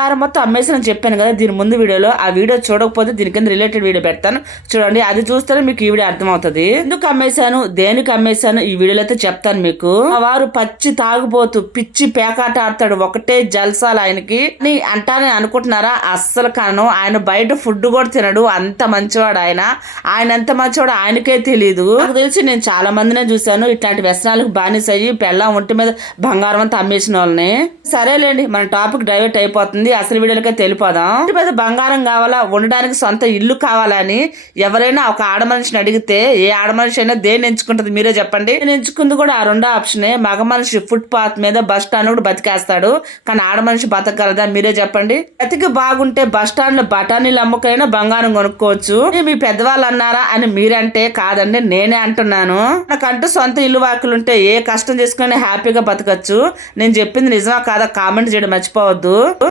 బంగారం మొత్తం అమ్మేసి చెప్పాను కదా దీని ముందు వీడియోలో. ఆ వీడియో చూడకపోతే దీని కింద రిలేటెడ్ వీడియో పెడతాను చూడండి. అది చూస్తేనే మీకు ఈ వీడియో అర్థమవుతుంది. ఎందుకు అమ్మేశాను, దేనికి అమ్మేశాను ఈ వీడియోలో అయితే చెప్తాను మీకు. మా వారు పచ్చి తాగుబోతు, పిచ్చి పేకాట ఆడతాడు, ఒకటే జల్సాలు ఆయనకి అని అంటానే అనుకుంటున్నారా? అస్సలు కాను. ఆయన బయట ఫుడ్ కూడా తినడు, అంత మంచివాడు ఆయన. ఆయన ఎంత మంచివాడు ఆయనకే తెలియదు. నాకు తెలిసి నేను చాలా మందినే చూశాను ఇట్లాంటి వ్యసనాలకు బానిస అయ్యి పెళ్ళాం ఒంటి మీద బంగారం అంతా అమ్మేసిన వాళ్ళని. సరేలేండి, మన టాపిక్ డైవర్ట్ అయిపోతుంది. అసలు వీడియోలకే తెలిపోదాం. ఒంటి మీద బంగారం కావాలా, ఉండడానికి సొంత ఇల్లు కావాలని ఎవరైనా ఒక ఆడమనిషిని అడిగితే ఏ ఆడమనిషి అయినా దేన్ని ఎంచుకుంటది మీరే చెప్పండి. నేను ఎంచుకుంది కూడా ఆ రెండో ఆప్షనే. మగ మనిషి ఫుట్ పాత్ మీద బస్ స్టాండ్ కూడా బతికేస్తాడు, కానీ ఆడమనిషి బతకగలదా మీరే చెప్పండి. బతికి బాగుంటే బస్ స్టాండ్ లో బఠానీలు అమ్ముకైనా బంగారం కొనుక్కోవచ్చు. మీ పెద్దవాళ్ళు అన్నారా అని మీరంటే కాదండి, నేనే అంటున్నాను. నాకంటూ సొంత ఇల్లు వాకులుంటే ఏ కష్టం చేసుకుని హ్యాపీగా బతకచ్చు. నేను చెప్పింది నిజమా కాదా కామెంట్ చేయడం మర్చిపోవద్దు.